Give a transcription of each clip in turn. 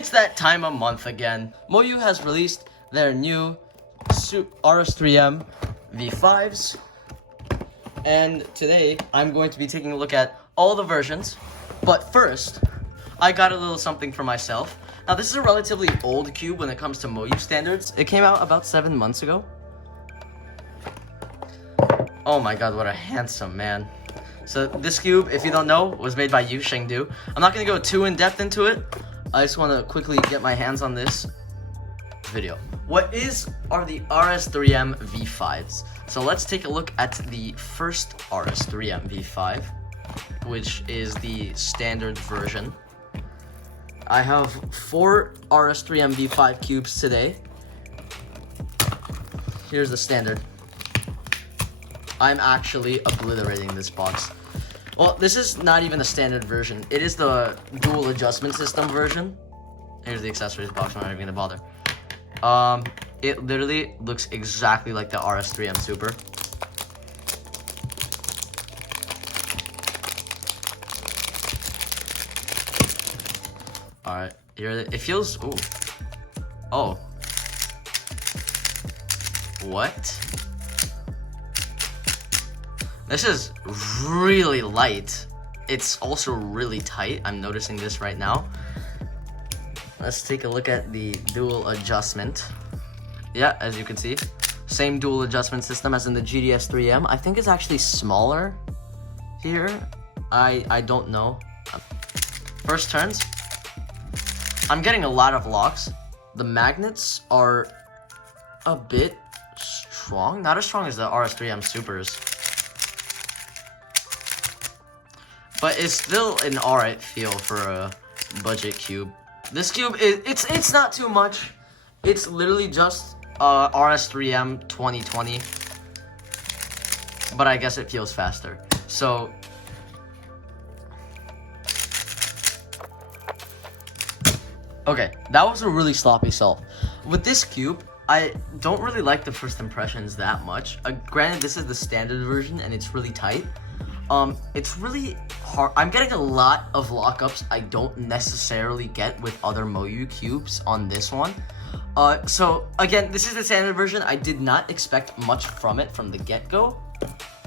It's that time of month again. MoYu has released their new RS3M V5s. And today, I'm going to be taking a look at all the versions. But first, I got a little something for myself. Now, this is a relatively old cube when it comes to MoYu standards. It came out about 7 months ago. Oh my god, what a handsome man. So this cube, if you don't know, was made by Yu Shengdu. I'm not going to go too in-depth into it. I just want to quickly get my hands on this video. What are the RS3M V5s? So let's take a look at the first RS3M V5, which is the standard version. I have 4 RS3M V5 cubes today. Here's the standard. I'm actually obliterating this box. Well, this is not even a standard version. It is the dual adjustment system version. Here's the accessories box. I'm not even gonna bother. It literally looks exactly like the RS3M Super. Alright, here it feels. Ooh. Oh. What? This is really light. It's also really tight. I'm noticing this right now. Let's take a look at the dual adjustment. Yeah, as you can see, same dual adjustment system as in the GDS3M. I think it's actually smaller here. I don't know. First turns. I'm getting a lot of locks. The magnets are a bit strong. Not as strong as the RS3M Supers. But it's still an alright feel for a budget cube. This cube it's not too much. It's literally just RS3M 2020. But I guess it feels faster. So okay, that was a really sloppy solve. With this cube, I don't really like the first impressions that much. Granted, this is the standard version and it's really tight. It's really hard. I'm getting a lot of lockups I don't necessarily get with other MoYu cubes on this one. So again, this is the standard version. I did not expect much from it from the get-go.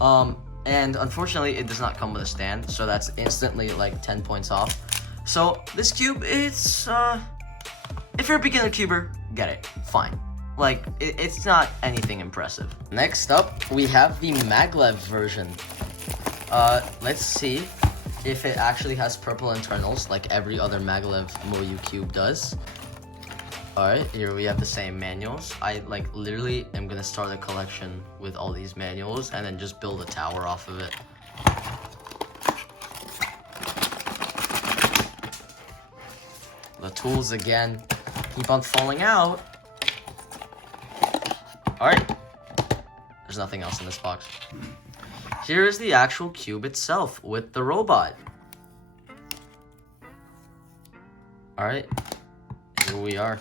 And unfortunately, it does not come with a stand, so that's instantly like 10 points off. So this cube, it's if you're a beginner cuber, get it, fine. Like it's not anything impressive. Next up, we have the MagLev version. Let's see if it actually has purple internals like every other MagLev MoYu cube does. Alright, here we have the same manuals. I literally am gonna start a collection with all these manuals and then just build a tower off of it. The tools again keep on falling out. Alright, there's nothing else in this box. Here is the actual cube itself with the robot. Alright, here we are.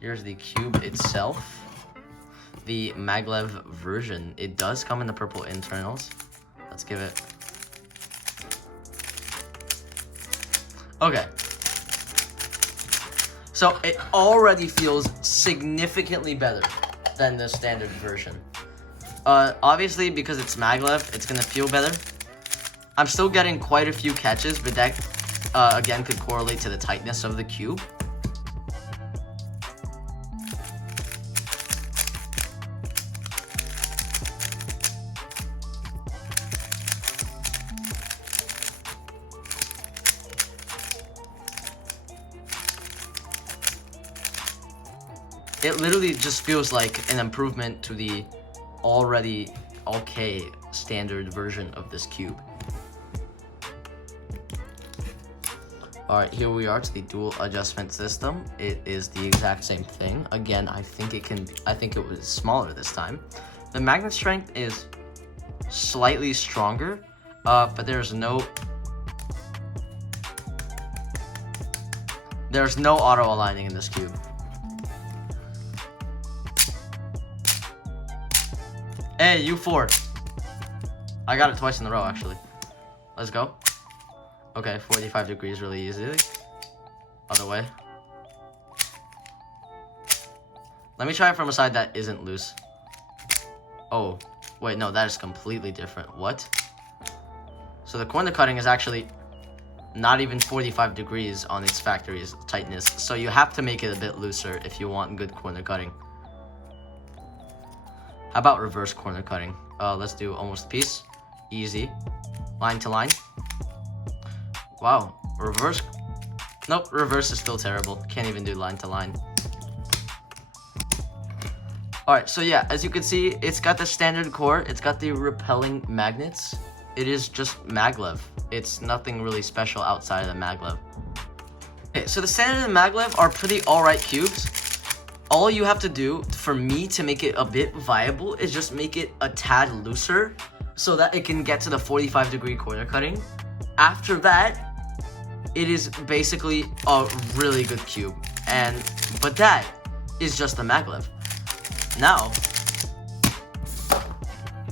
Here's the cube itself. The MagLev version. It does come in the purple internals. Let's give it. Okay. So it already feels significantly better than the standard version. Obviously, because it's MagLev, it's gonna feel better. I'm still getting quite a few catches, but that, again, could correlate to the tightness of the cube. It literally just feels like an improvement to the already okay standard version of this cube. Alright, here we are to the dual adjustment system. It is the exact same thing. Again, I think it was smaller this time. The magnet strength is slightly stronger, but there's no auto aligning in this cube. Hey, U4. I got it twice in a row, actually. Let's go. Okay, 45 degrees really easily. Other way. Let me try it from a side that isn't loose. Oh, wait, no, that is completely different. What? So the corner cutting is actually not even 45 degrees on its factory tightness. So you have to make it a bit looser if you want good corner cutting. How about reverse corner cutting? Let's do almost piece. Easy. Line to line. Wow, reverse. Nope, reverse is still terrible. Can't even do line to line. Alright, so yeah, as you can see, it's got the standard core. It's got the repelling magnets. It is just MagLev. It's nothing really special outside of the MagLev. Okay, so the standard and MagLev are pretty alright cubes. All you have to do for me to make it a bit viable is just make it a tad looser so that it can get to the 45-degree corner cutting. After that, it is basically a really good cube. But that is just the MagLev. Now,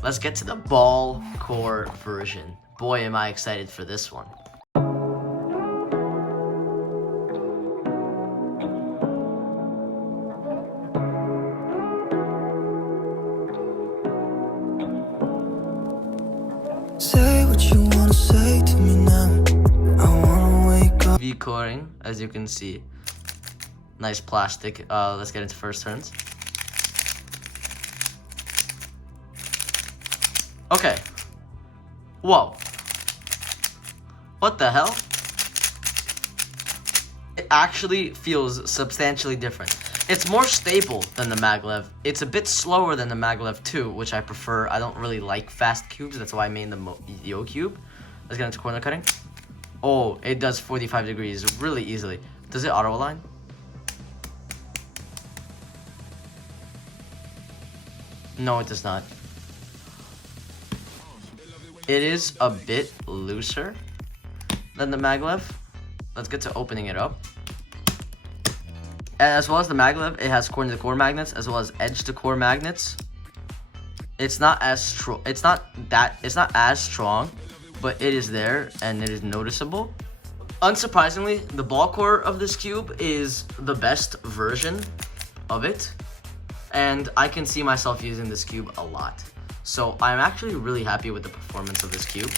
let's get to the ball core version. Boy, am I excited for this one. Say what you wanna say to me now. I wanna wake up. V-coring, as you can see. Nice plastic. Let's get into first turns. Okay. Whoa. What the hell? It actually feels substantially different. It's more stable than the MagLev. It's a bit slower than the MagLev 2, which I prefer. I don't really like fast cubes. That's why I made the MoYu cube. Let's get into corner cutting. Oh, it does 45 degrees really easily. Does it auto align? No, it does not. It is a bit looser than the MagLev. Let's get to opening it up. As well as the MagLev, it has core to core magnets as well as edge to core magnets. It's not as strong. It's not as strong, but it is there and it is noticeable. Unsurprisingly, the ball core of this cube is the best version of it, and I can see myself using this cube a lot. So I'm actually really happy with the performance of this cube.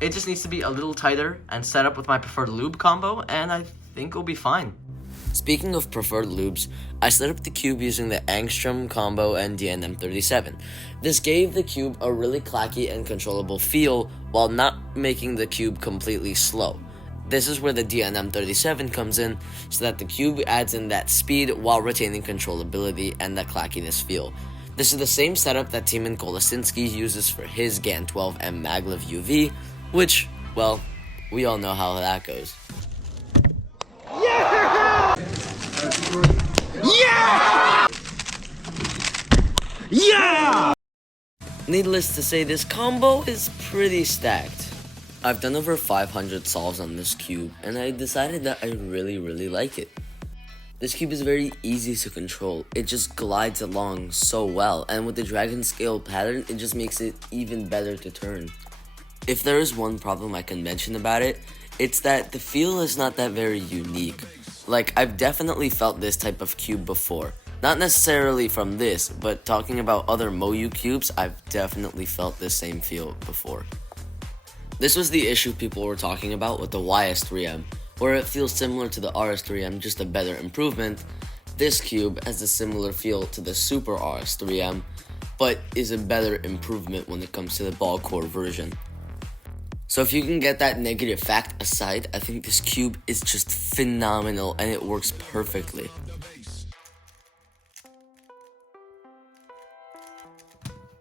It just needs to be a little tighter and set up with my preferred lube combo, and I think it'll be fine. Speaking of preferred lubes, I set up the cube using the Angstrom combo and DNM37. This gave the cube a really clacky and controllable feel while not making the cube completely slow. This is where the DNM37 comes in, so that the cube adds in that speed while retaining controllability and that clackiness feel. This is the same setup that Timon Kolosinski uses for his GAN 12M MagLev UV, which, well, we all know how that goes. Yeah! Yeah! Yeah! Needless to say, this combo is pretty stacked. I've done over 500 solves on this cube, and I decided that I really like it. This cube is very easy to control. It just glides along so well, and with the dragon scale pattern, it just makes it even better to turn. If there is one problem I can mention about it, it's that the feel is not that very unique. Like, I've definitely felt this type of cube before. Not necessarily from this, but talking about other MoYu cubes, I've definitely felt this same feel before. This was the issue people were talking about with the YS3M, where it feels similar to the RS3M, just a better improvement. This cube has a similar feel to the Super RS3M, but is a better improvement when it comes to the ball core version. So if you can get that negative fact aside, I think this cube is just phenomenal and it works perfectly.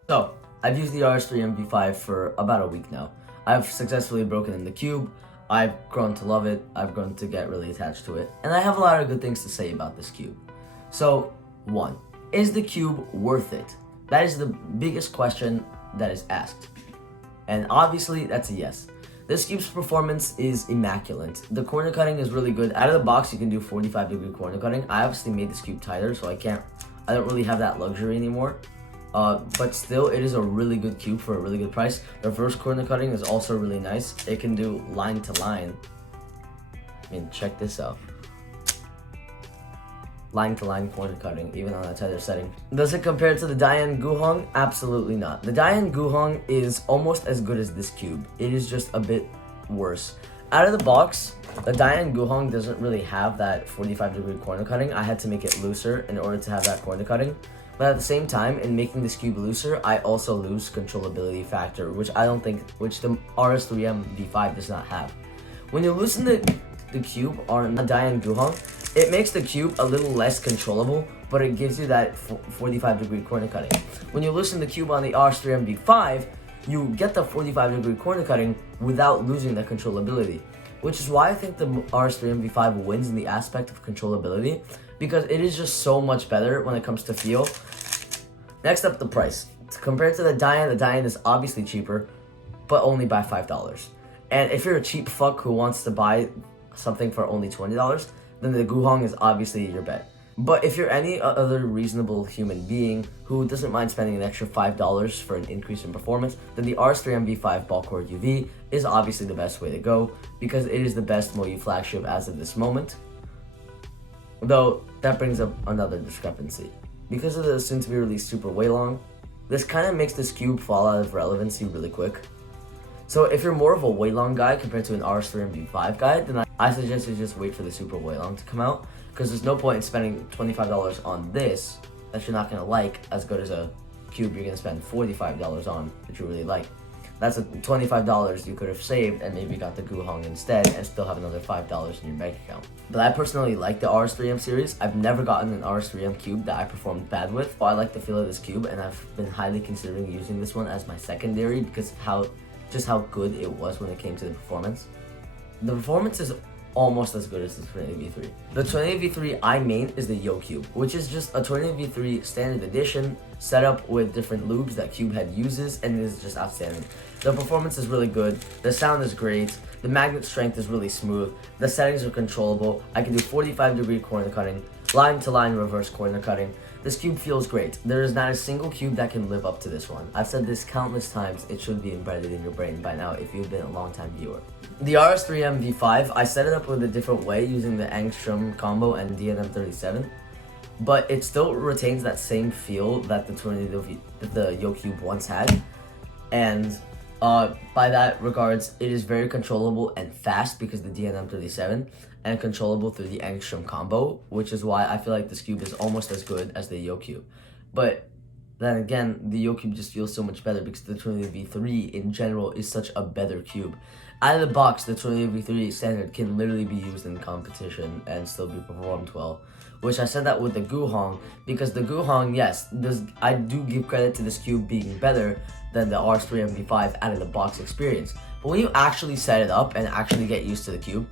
So, I've used the RS3M V5 for about a week now. I've successfully broken in the cube. I've grown to love it. I've grown to get really attached to it. And I have a lot of good things to say about this cube. So, 1. Is the cube worth it? That is the biggest question that is asked. And obviously, that's a yes. This cube's performance is immaculate. The corner cutting is really good. Out of the box, you can do 45-degree corner cutting. I obviously made this cube tighter, so I don't really have that luxury anymore. But still, it is a really good cube for a really good price. The reverse corner cutting is also really nice. It can do line to line. I mean, check this out. Line to line corner cutting, even on a tighter setting. Does it compare to the Diane Guhong? Absolutely not. The Diane Guhong is almost as good as this cube. It is just a bit worse. Out of the box, the Diane Guhong doesn't really have that 45-degree corner cutting. I had to make it looser in order to have that corner cutting. But at the same time, in making this cube looser, I also lose controllability factor, which the RS3M V5 does not have. When you loosen the cube on the Diane Guhong, it makes the cube a little less controllable, but it gives you that 45-degree corner cutting. When you loosen the cube on the RS3M V5, you get the 45-degree corner cutting without losing the controllability, which is why I think the RS3M V5 wins in the aspect of controllability, because it is just so much better when it comes to feel. Next up, the price. Compared to the Diane is obviously cheaper, but only by $5. And if you're a cheap fuck who wants to buy something for only $20, then the Guhong is obviously your bet. But if you're any other reasonable human being who doesn't mind spending an extra $5 for an increase in performance, then the RS3M V5 Ball-Cord UV is obviously the best way to go, because it is the best MoYu flagship as of this moment. Though, that brings up another discrepancy. Because of the soon-to-be released Super Weilong, this kind of makes this cube fall out of relevancy really quick. So if you're more of a Weilong guy compared to an RS3M V5 guy, then I suggest you just wait for the Super Weilong to come out, because there's no point in spending $25 on this that you're not going to like as good as a cube you're going to spend $45 on that you really like. That's a $25 you could have saved and maybe got the Guhong instead and still have another $5 in your bank account. But I personally like the RS3M series. I've never gotten an RS3M cube that I performed bad with. I like the feel of this cube, and I've been highly considering using this one as my secondary because just how good it was when it came to the performance. The performance is almost as good as the Trinity V3. The Trinity V3 I main is the Yo Cube, which is just a Trinity V3 standard edition set up with different lubes that Cubehead uses, and it is just outstanding. The performance is really good, the sound is great, the magnet strength is really smooth, the settings are controllable, I can do 45-degree corner cutting, line-to-line reverse corner cutting. This cube feels great. There is not a single cube that can live up to this one. I've said this countless times, it should be embedded in your brain by now if you've been a long-time viewer. The RS3M V5, I set it up with a different way using the angstrom combo and DNM37, but it still retains that same feel that the Yo Cube once had, and by that regards, it is very controllable and fast because the DNM37, and controllable through the angstrom combo, which is why I feel like this cube is almost as good as the Yo Cube. But then again, the Yo Cube just feels so much better because the Trinity V3 in general is such a better cube. Out of the box, the Trinity V3 standard can literally be used in competition and still be performed well. Which I said that with the Guhong, because the Guhong, yes, I do give credit to this cube being better than the RS3M V5 out of the box experience. But when you actually set it up and actually get used to the cube,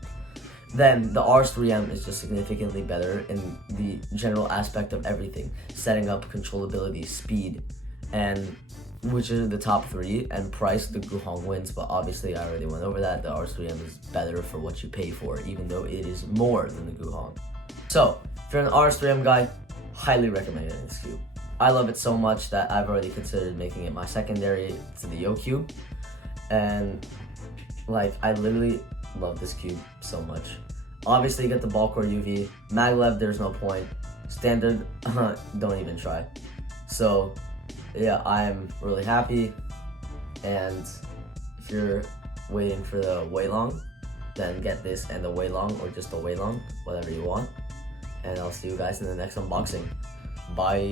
then the RS3M is just significantly better in the general aspect of everything. Setting up, controllability, speed, and which are the top three, and price, the Guhong wins, but obviously I already went over that. The RS3M is better for what you pay for, even though it is more than the Guhong. So, if you're an RS3M guy, highly recommend this cube. I love it so much that I've already considered making it my secondary to the Yo Cube, and like, I literally love this cube so much. Obviously, you get the Ball-Cord UV. MagLev, there's no point. Standard, don't even try. So, yeah, I'm really happy. And if you're waiting for the Weilong, then get this and the Weilong, or just the Weilong, whatever you want. And I'll see you guys in the next unboxing. Bye.